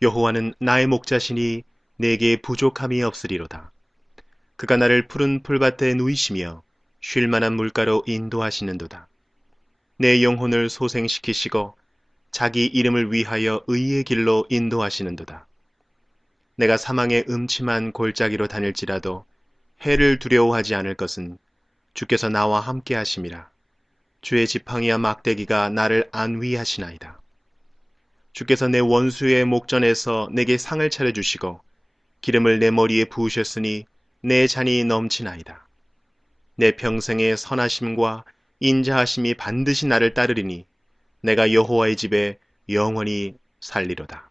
여호와는 나의 목자시니 내게 부족함이 없으리로다. 그가 나를 푸른 풀밭에 누이시며 쉴 만한 물가로 인도하시는도다. 내 영혼을 소생시키시고 자기 이름을 위하여 의의 길로 인도하시는도다. 내가 사망의 음침한 골짜기로 다닐지라도 해를 두려워하지 않을 것은 주께서 나와 함께 하심이라. 주의 지팡이와 막대기가 나를 안위하시나이다. 주께서 내 원수의 목전에서 내게 상을 차려주시고 기름을 내 머리에 부으셨으니 내 잔이 넘치나이다. 내 평생의 선하심과 인자하심이 반드시 나를 따르리니 내가 여호와의 집에 영원히 살리로다.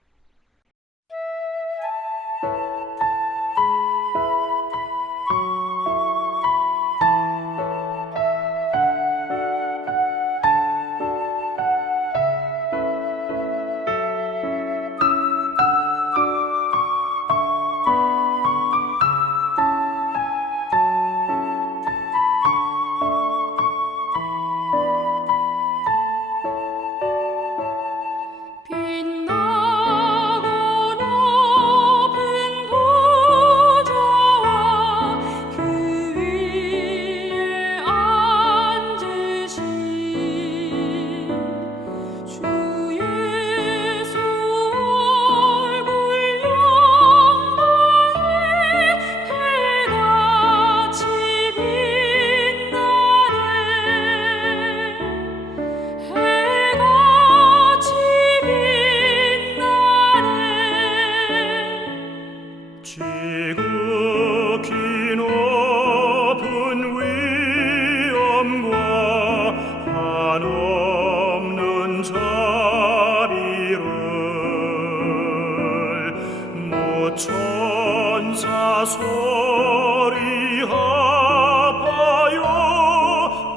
천사 소리 합하여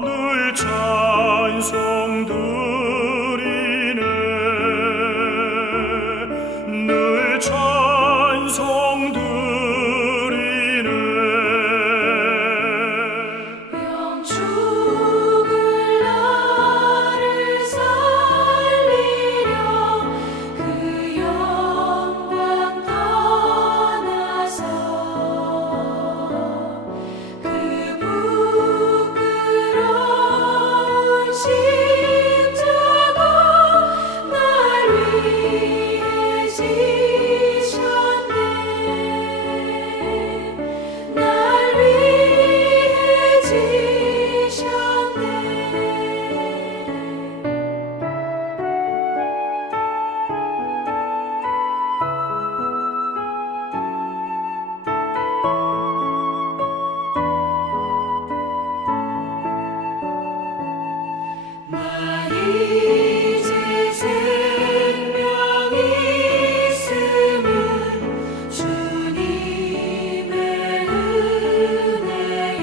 늘 찬송 드리네 늘 찬송 드리네 영축을 나를 살리려 그 영광 떠나서 그 부끄러운 십자가 날 위해 지셨네 날 위해 지셨네 나 이제 생명이 있음은 주님의 은혜요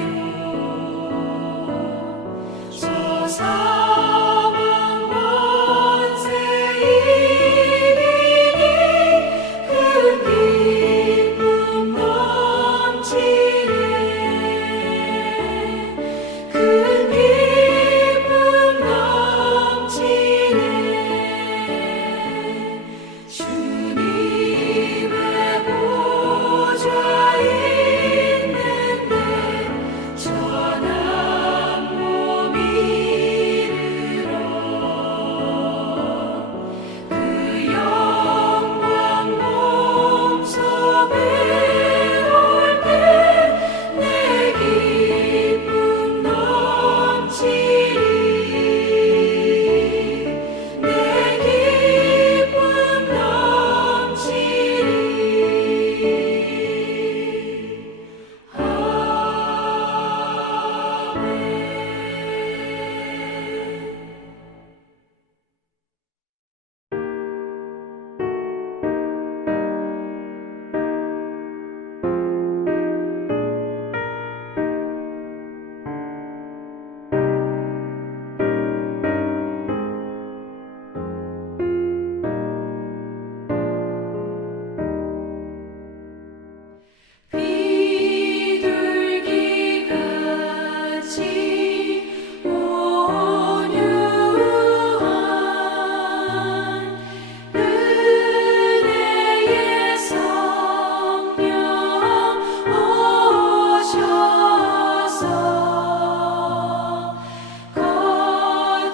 저 사망 권세 이기니 큰 기쁨 넘치네 큰 기쁨 넘치네 주님의 보좌 있는데 전한 몸 이루리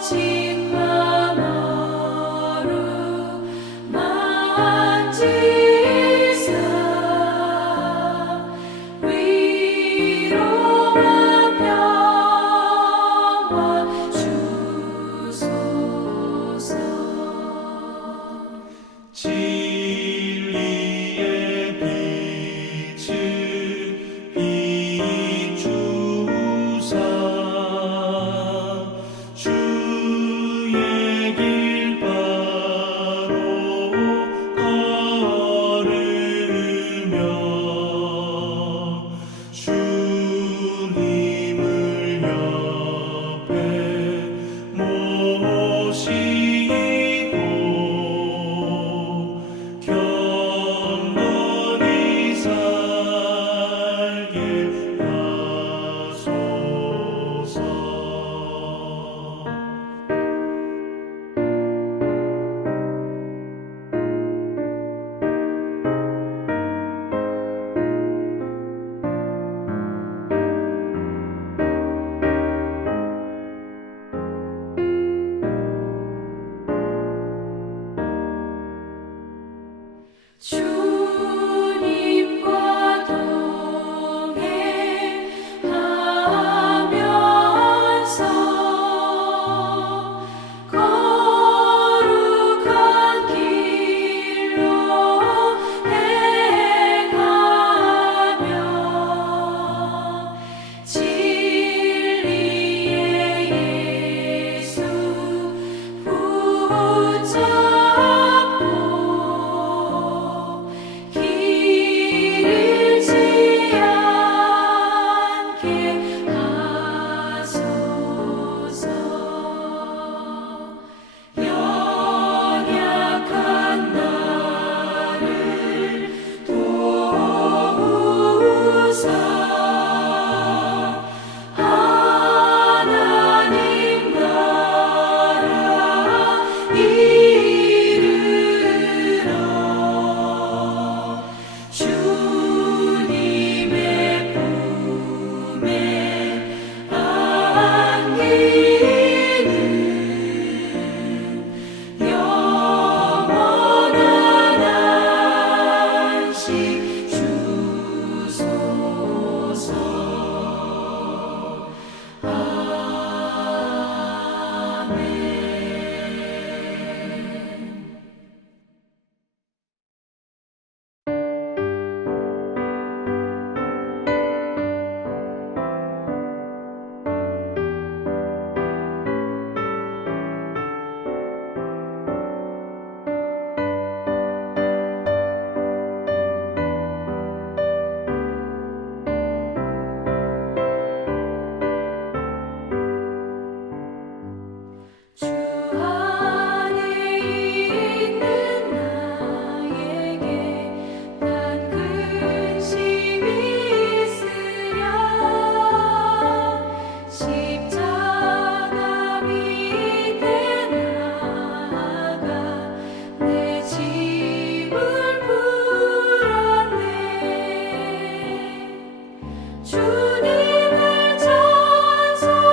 오직 마음으로 만지사 위로와 평화 주소서. 진리의 빛을 비추사 주의 길 바로 걸으며 주님을 옆에 모시고 경건히 살게 하소서. 주님과 동행하면서 거룩한 길로 행하며 진리의 예수 붙잡고 길지 않게 하소서. 연약한 나를 도우사 하나님 나라 이르러 주님의 품에 안기는 영원한 안식 주소서. 아멘. 주 안에 있는 나에게 난 근심이 있으랴. 십자가 밑에 나아가 내 짐을 풀었네. 주님을 찬송하면서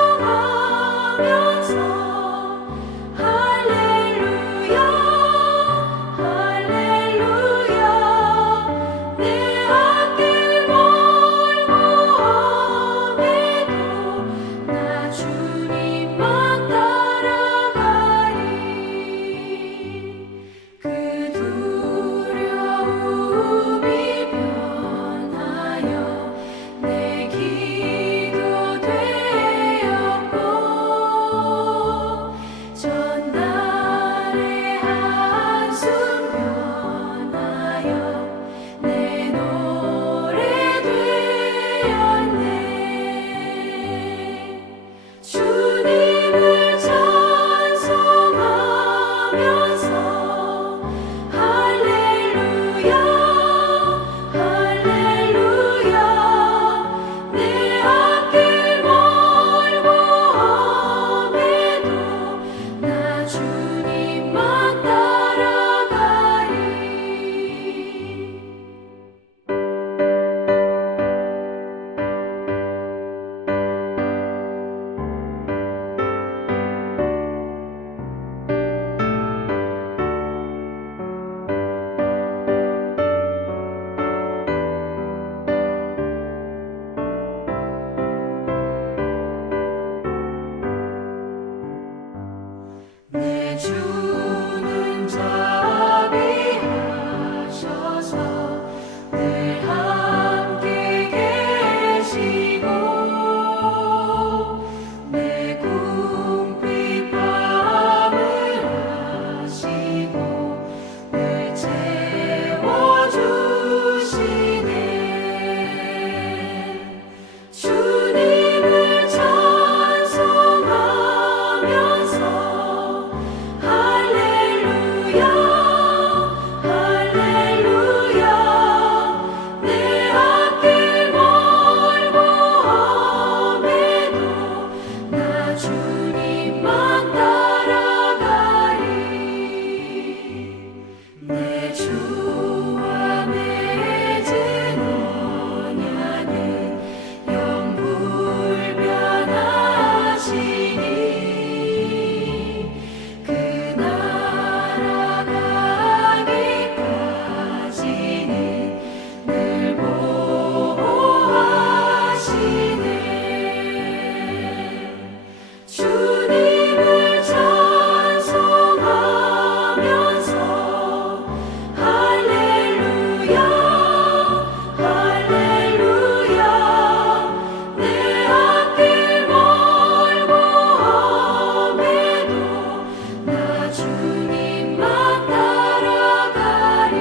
내 주는 자비하셔서 늘 함께 계시고 내 궁핍함을 아시고 늘 채워주시네. 주님을 찬송하면서 할렐루야 할렐루야 내 앞길 멀고 험해도 나 주님만 따라가리. 내 주와 맺은 언약은 영불변하시니 그 나라 가기까지는 늘 보호하시네. 주님을 찬송하면서 할렐루야 할렐루야 내 앞길 멀고 험해도 나 주님만 따라가리.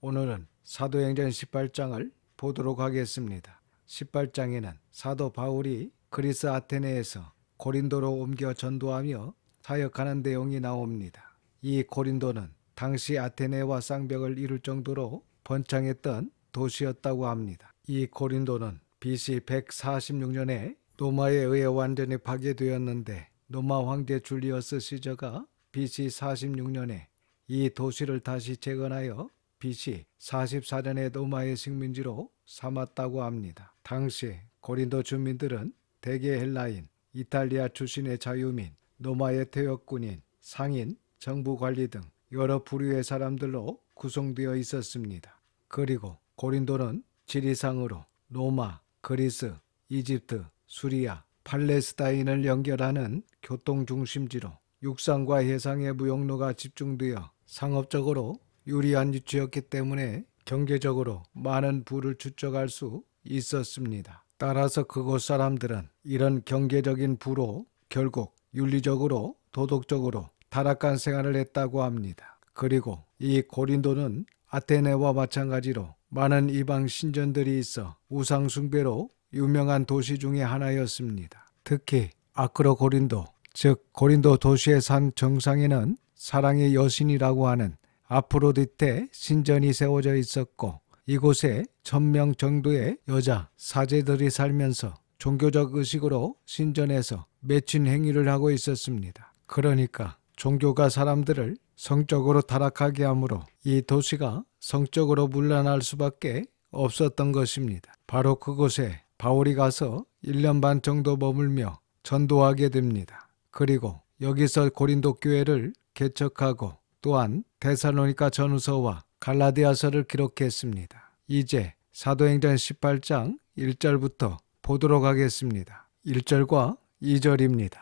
오늘은 사도행전 18장을 보도록 하겠습니다. 18장에는 사도 바울이 그리스 아테네에서 고린도로 옮겨 전도하며 사역하는 내용이 나옵니다. 이 고린도는 당시 아테네와 쌍벽을 이룰 정도로 번창했던 도시였다고 합니다. 이 고린도는 BC 146년에 로마에 의해 완전히 파괴되었는데 로마 황제 줄리어스 시저가 BC 46년에 이 도시를 다시 재건하여 BC 44년에 로마의 식민지로 삼았다고 합니다. 당시 고린도 주민들은 대개 헬라인, 이탈리아 출신의 자유민, 로마의 퇴역군인, 상인, 정부 관리 등 여러 부류의 사람들로 구성되어 있었습니다. 그리고 고린도는 지리상으로 로마, 그리스, 이집트, 수리아, 팔레스타인을 연결하는 교통 중심지로 육상과 해상의 무역로가 집중되어 상업적으로 유리한 위치였기 때문에 경제적으로 많은 부를 축적할 수 있었습니다. 따라서 그곳 사람들은 이런 경제적인 부로 결국 윤리적으로 도덕적으로 타락한 생활을 했다고 합니다. 그리고 이 고린도는 아테네와 마찬가지로 많은 이방 신전들이 있어 우상 숭배로 유명한 도시 중의 하나였습니다. 특히 아크로 고린도, 즉 고린도 도시의 산 정상에는 사랑의 여신이라고 하는 아프로디테 신전이 세워져 있었고 이곳에 1000명 정도의 여자 사제들이 살면서 종교적 의식으로 신전에서 매춘 행위를 하고 있었습니다. 그러니까 종교가 사람들을 성적으로 타락하게 하므로 이 도시가 성적으로 문란할 수밖에 없었던 것입니다. 바로 그곳에 바울이 가서 1년 반 정도 머물며 전도하게 됩니다. 그리고 여기서 고린도 교회를 개척하고 또한 데살로니가 전후서와 갈라디아서를 기록했습니다. 이제 사도행전 18장 1절부터 보도록 하겠습니다. 1절과 2절입니다.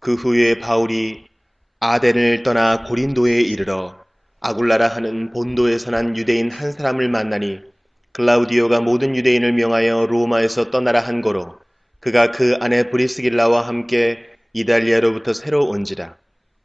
그 후에 바울이 아덴을 떠나 고린도에 이르러 아굴라라 하는 본도에서 난 유대인 한 사람을 만나니 글라우디오가 모든 유대인을 명하여 로마에서 떠나라 한 거로 그가 그 아내 브리스길라와 함께 이달리아로부터 새로 온지라.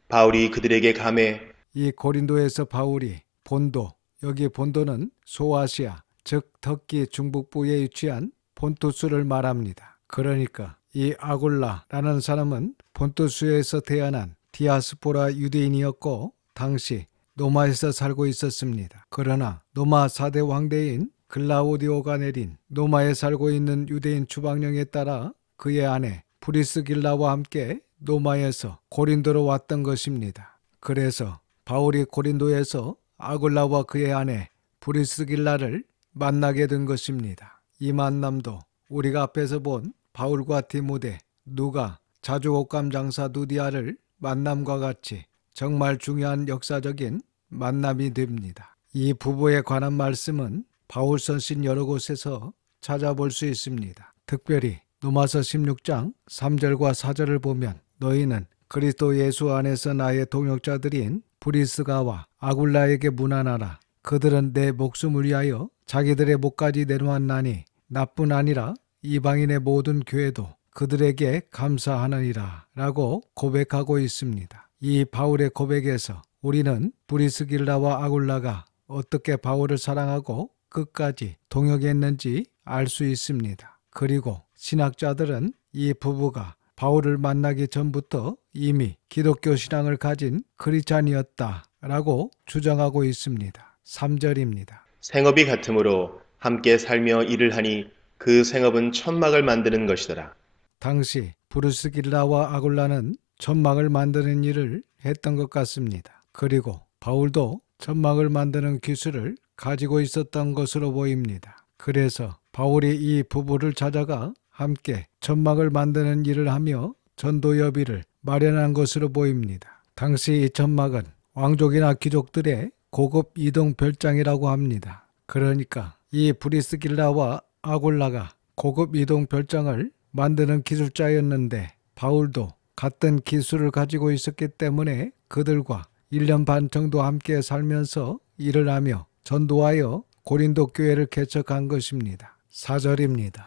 바울이 그들에게 감해 이 고린도에서 바울이 본도, 여기 본도는 소아시아, 즉 터키 중북부에 위치한 본투스를 말합니다. 그러니까 이 아굴라라는 사람은 본투스에서 태어난 디아스포라 유대인이었고 당시 로마에서 살고 있었습니다. 그러나 로마 4대 왕대인 글라우디오가 내린 로마에 살고 있는 유대인 추방령에 따라 그의 아내 브리스길라와 함께 로마에서 고린도로 왔던 것입니다. 그래서 바울이 고린도에서 아굴라와 그의 아내 브리스길라를 만나게 된 것입니다. 이 만남도 우리가 앞에서 본 바울과 디모데, 누가, 자주옥감 장사 누디아를 만남과 같이 정말 중요한 역사적인 만남이 됩니다. 이 부부에 관한 말씀은 바울 서신 여러 곳에서 찾아볼 수 있습니다. 특별히 로마서 16장 3절과 4절을 보면 너희는 그리스도 예수 안에서 나의 동역자들인 브리스가와 아굴라에게 문안하라. 그들은 내 목숨을 위하여 자기들의 목까지 내놓았나니 나뿐 아니라 이방인의 모든 교회도 그들에게 감사하느니라 라고 고백하고 있습니다. 이 바울의 고백에서 우리는 브리스길라와 아굴라가 어떻게 바울을 사랑하고 끝까지 동역했는지 알 수 있습니다. 그리고 신학자들은 이 부부가 바울을 만나기 전부터 이미 기독교 신앙을 가진 크리스찬이었다라고 주장하고 있습니다. 3절입니다. 생업이 같으므로 함께 살며 일을 하니 그 생업은 천막을 만드는 것이더라. 당시 브루스길라와 아굴라는 천막을 만드는 일을 했던 것 같습니다. 그리고 바울도 천막을 만드는 기술을 가지고 있었던 것으로 보입니다. 그래서 바울이 이 부부를 찾아가 함께 천막을 만드는 일을 하며 전도여비를 마련한 것으로 보입니다. 당시 이 천막은 왕족이나 귀족들의 고급 이동 별장이라고 합니다. 그러니까 이 브리스길라와 아굴라가 고급 이동 별장을 만드는 기술자였는데 바울도 같은 기술을 가지고 있었기 때문에 그들과 1년 반 정도 함께 살면서 일을 하며 전도하여 고린도 교회를 개척한 것입니다. 4절입니다.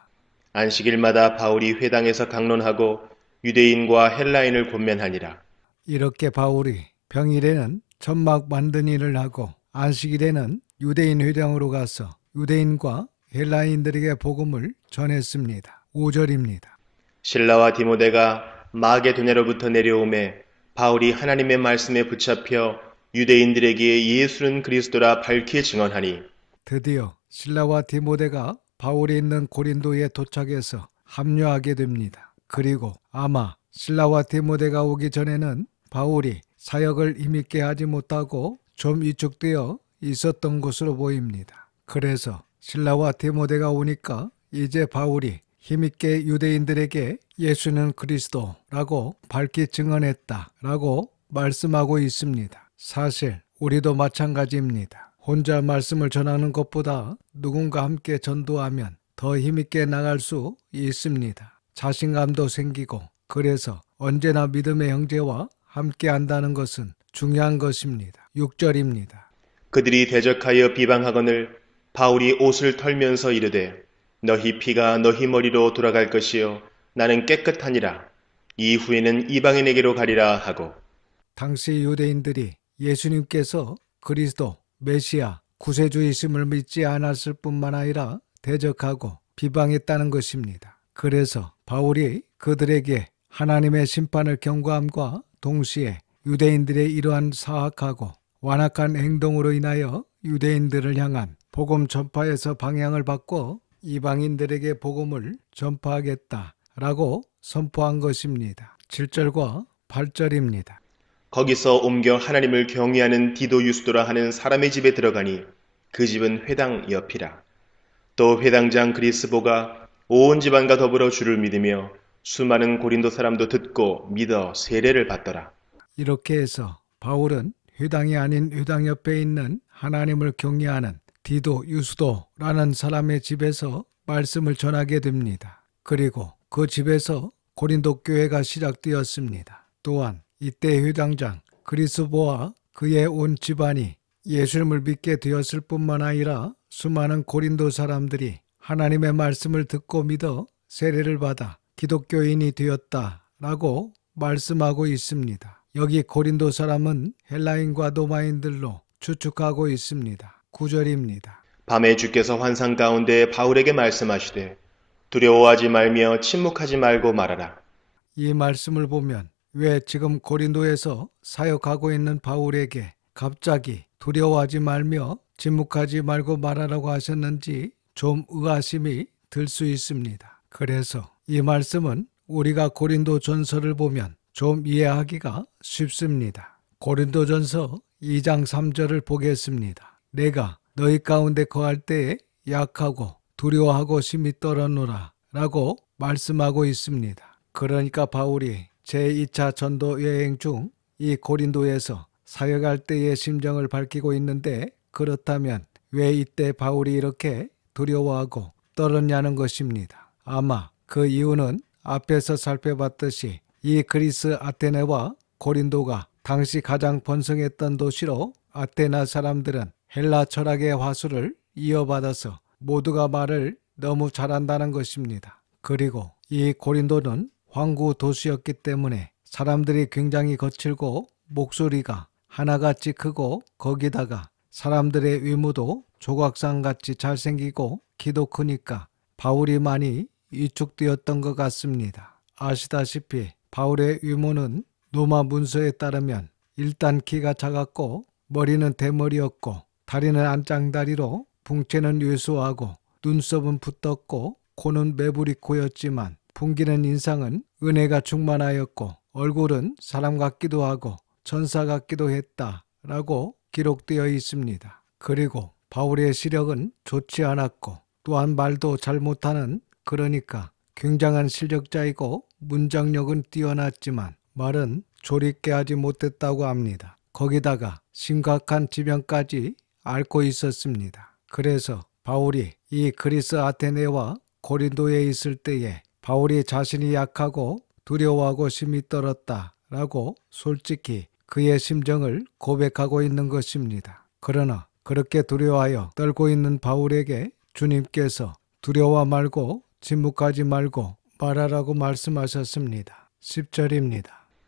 안식일마다 바울이 회당에서 강론하고 유대인과 헬라인을 권면하니라. 이렇게 바울이 평일에는 천막 만든 일을 하고 안식일에는 유대인 회당으로 가서 유대인과 헬라인들에게 복음을 전했습니다. 5절입니다. 실라와 디모데가 마게도냐로부터 내려오매 바울이 하나님의 말씀에 붙잡혀 유대인들에게 예수는 그리스도라 밝히 증언하니 드디어 실라와 디모데가 바울이 있는 고린도에 도착해서 합류하게 됩니다. 그리고 아마 실라와 디모데가 오기 전에는 바울이 사역을 힘있게 하지 못하고 좀 위축되어 있었던 것으로 보입니다. 그래서 실라와 디모데가 오니까 이제 바울이 힘있게 유대인들에게 예수는 그리스도라고 밝히 증언했다라고 말씀하고 있습니다. 사실 우리도 마찬가지입니다. 혼자 말씀을 전하는 것보다 누군가 함께 전도하면 더 힘있게 나갈 수 있습니다. 자신감도 생기고 그래서 언제나 믿음의 형제와 함께 한다는 것은 중요한 것입니다. 6절입니다. 그들이 대적하여 비방하거늘 바울이 옷을 털면서 이르되 너희 피가 너희 머리로 돌아갈 것이요 나는 깨끗하니라. 이후에는 이방인에게로 가리라 하고 당시 유대인들이 예수님께서 그리스도 메시아 구세주이심을 믿지 않았을 뿐만 아니라 대적하고 비방했다는 것입니다. 그래서 바울이 그들에게 하나님의 심판을 경고함과 동시에 유대인들의 이러한 사악하고 완악한 행동으로 인하여 유대인들을 향한 복음 전파에서 방향을 바꿔 이방인들에게 복음을 전파하겠다라고 선포한 것입니다. 7절과 8절입니다. 거기서 옮겨 하나님을 경외하는 디도 유스도라 하는 사람의 집에 들어가니 그 집은 회당 옆이라. 또 회당장 그리스보가 온 집안과 더불어 주를 믿으며 수많은 고린도 사람도 듣고 믿어 세례를 받더라. 이렇게 해서 바울은 회당이 아닌 회당 옆에 있는 하나님을 경외하는 디도 유스도라는 사람의 집에서 말씀을 전하게 됩니다. 그리고 그 집에서 고린도 교회가 시작되었습니다. 또한 이때 회당장 그리스보와 그의 온 집안이 예수님을 믿게 되었을 뿐만 아니라 수많은 고린도 사람들이 하나님의 말씀을 듣고 믿어 세례를 받아 기독교인이 되었다라고 말씀하고 있습니다. 여기 고린도 사람은 헬라인과 로마인들로 추측하고 있습니다. 9절입니다. 밤에 주께서 환상 가운데 바울에게 말씀하시되 두려워하지 말며 침묵하지 말고 말하라. 이 말씀을 보면 왜 지금 고린도에서 사역하고 있는 바울에게 갑자기 두려워하지 말며 침묵하지 말고 말하라고 하셨는지 좀 의아심이 들 수 있습니다. 그래서 이 말씀은 우리가 고린도 전서를 보면 좀 이해하기가 쉽습니다. 고린도 전서 2장 3절을 보겠습니다. 내가 너희 가운데 거할 때에 약하고 두려워하고 심히 떨었노라 라고 말씀하고 있습니다. 그러니까 바울이 제2차 전도 여행 중 이 고린도에서 사역할 때의 심정을 밝히고 있는데 그렇다면 왜 이때 바울이 이렇게 두려워하고 떨었냐는 것입니다. 아마 그 이유는 앞에서 살펴봤듯이 이 그리스 아테네와 고린도가 당시 가장 번성했던 도시로 아테네 사람들은 헬라 철학의 화수를 이어받아서 모두가 말을 너무 잘한다는 것입니다. 그리고 이 고린도는 황구 도시였기 때문에 사람들이 굉장히 거칠고 목소리가 하나같이 크고 거기다가 사람들의 외모도 조각상같이 잘생기고 키도 크니까 바울이 많이 위축되었던 것 같습니다. 아시다시피 바울의 외모는 로마 문서에 따르면 일단 키가 작았고 머리는 대머리였고 다리는 안짱다리로 풍채는 왜소하고 눈썹은 붓었고 코는 매부리 코였지만 풍기는 인상은 은혜가 충만하였고 얼굴은 사람 같기도 하고 천사 같기도 했다라고 기록되어 있습니다. 그리고 바울의 시력은 좋지 않았고 또한 말도 잘 못하는, 그러니까 굉장한 실력자이고 문장력은 뛰어났지만 말은 조리있게 하지 못했다고 합니다. 거기다가 심각한 지병까지 앓고 있었습니다. 그래서 바울이 이 그리스 아테네와 고린도에 있을 때에 바울이 자신이 약하고 두려워하고 심히 떨었다라고 솔직히 그의 심정을 고백하고 있는 것입니다. 그러나 그렇게 두려워하여 떨고 있는 바울에게 주님께서 두려워 말고 침묵하지 말고 말하라고 말씀하셨습니다. 10절입니다.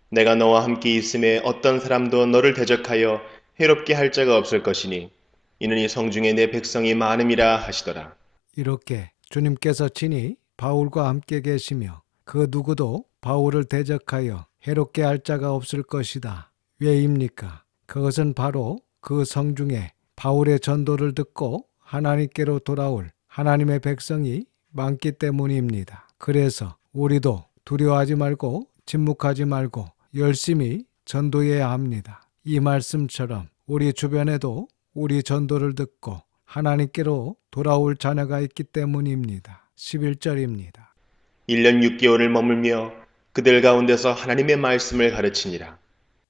내가 너와 함께 있음에 어떤 사람도 너를 대적하여 해롭게 할 자가 없을 것이니 이는 이 성중에 내 백성이 많음이라 하시더라. 이렇게 주님께서 친히 바울과 함께 계시며 그 누구도 바울을 대적하여 해롭게 할 자가 없을 것이다. 왜입니까? 그것은 바로 그 성중에 바울의 전도를 듣고 하나님께로 돌아올 하나님의 백성이 많기 때문입니다. 그래서 우리도 두려워하지 말고 침묵하지 말고 열심히 전도해야 합니다. 이 말씀처럼 우리 주변에도 우리 전도를 듣고 하나님께로 돌아올 자녀가 있기 때문입니다. 11절입니다. 1년 6개월을 머물며 그들 가운데서 하나님의 말씀을 가르치니라.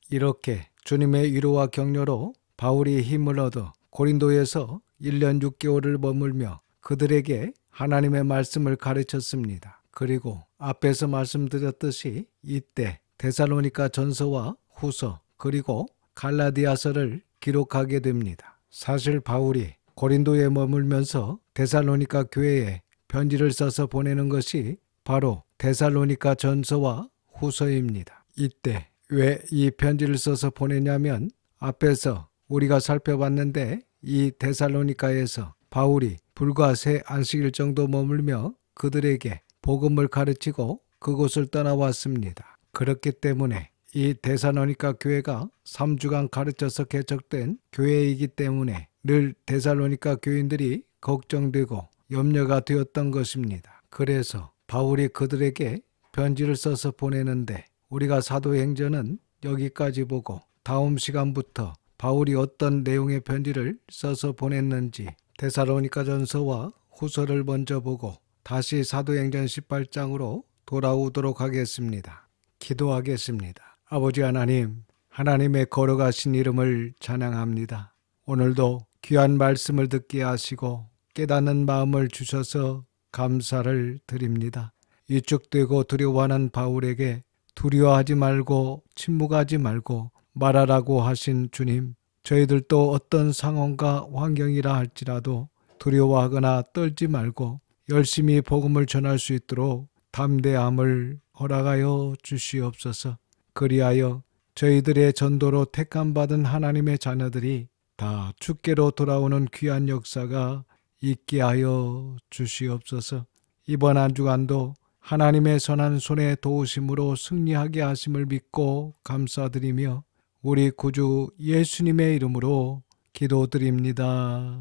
이렇게 주님의 위로와 격려로 바울이 힘을 얻어 고린도에서 1년 6개월을 머물며 그들에게 하나님의 말씀을 가르쳤습니다. 그리고 앞에서 말씀드렸듯이 이때 데살로니가 전서와 후서 그리고 갈라디아서를 기록하게 됩니다. 사실 바울이 고린도에 머물면서 데살로니가 교회에 편지를 써서 보내는 것이 바로 데살로니가 전서와 후서입니다. 이때 왜 이 편지를 써서 보내냐면 앞에서 우리가 살펴봤는데 이 데살로니가에서 바울이 불과 3 안식일 정도 머물며 그들에게 복음을 가르치고 그곳을 떠나왔습니다. 그렇기 때문에 이 데살로니가 교회가 3주간 가르쳐서 개척된 교회이기 때문에 늘 데살로니가 교인들이 걱정되고 염려가 되었던 것입니다. 그래서 바울이 그들에게 편지를 써서 보내는데 우리가 사도행전은 여기까지 보고 다음 시간부터 바울이 어떤 내용의 편지를 써서 보냈는지 데살로니가 전서와 후서를 먼저 보고 다시 사도행전 18장으로 돌아오도록 하겠습니다. 기도하겠습니다. 아버지 하나님, 하나님의 거룩하신 이름을 찬양합니다. 오늘도 귀한 말씀을 듣게 하시고 깨닫는 마음을 주셔서 감사를 드립니다. 위축되고 두려워하는 바울에게 두려워하지 말고 침묵하지 말고 말하라고 하신 주님, 저희들도 어떤 상황과 환경이라 할지라도 두려워하거나 떨지 말고 열심히 복음을 전할 수 있도록 담대함을 허락하여 주시옵소서. 그리하여 저희들의 전도로 택함받은 하나님의 자녀들이 다 주께로 돌아오는 귀한 역사가 있게 하여 주시옵소서. 이번 한 주간도 하나님의 선한 손의 도우심으로 승리하게 하심을 믿고 감사드리며 우리 구주 예수님의 이름으로 기도드립니다.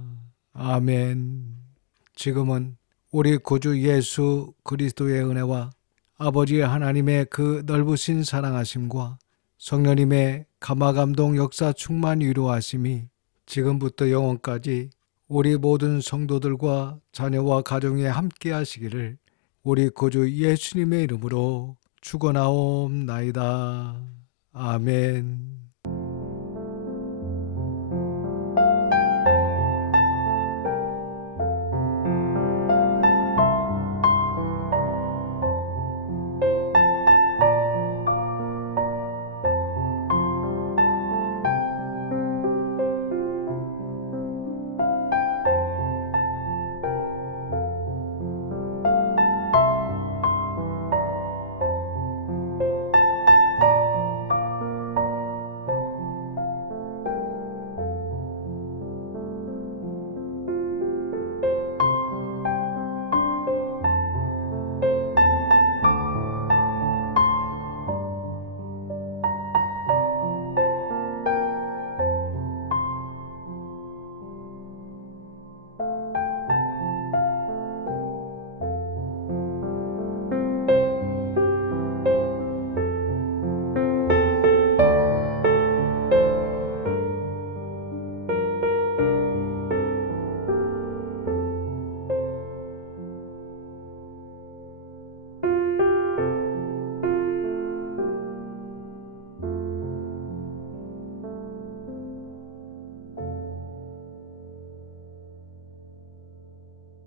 아멘. 지금은 우리 구주 예수 그리스도의 은혜와 아버지 하나님의 그 넓으신 사랑하심과 성령님의 감화감동 역사 충만 위로하심이 지금부터 영원까지 우리 모든 성도들과 자녀와 가정에 함께 하시기를 우리 구주 예수님의 이름으로 축원하옵나이다. 아멘.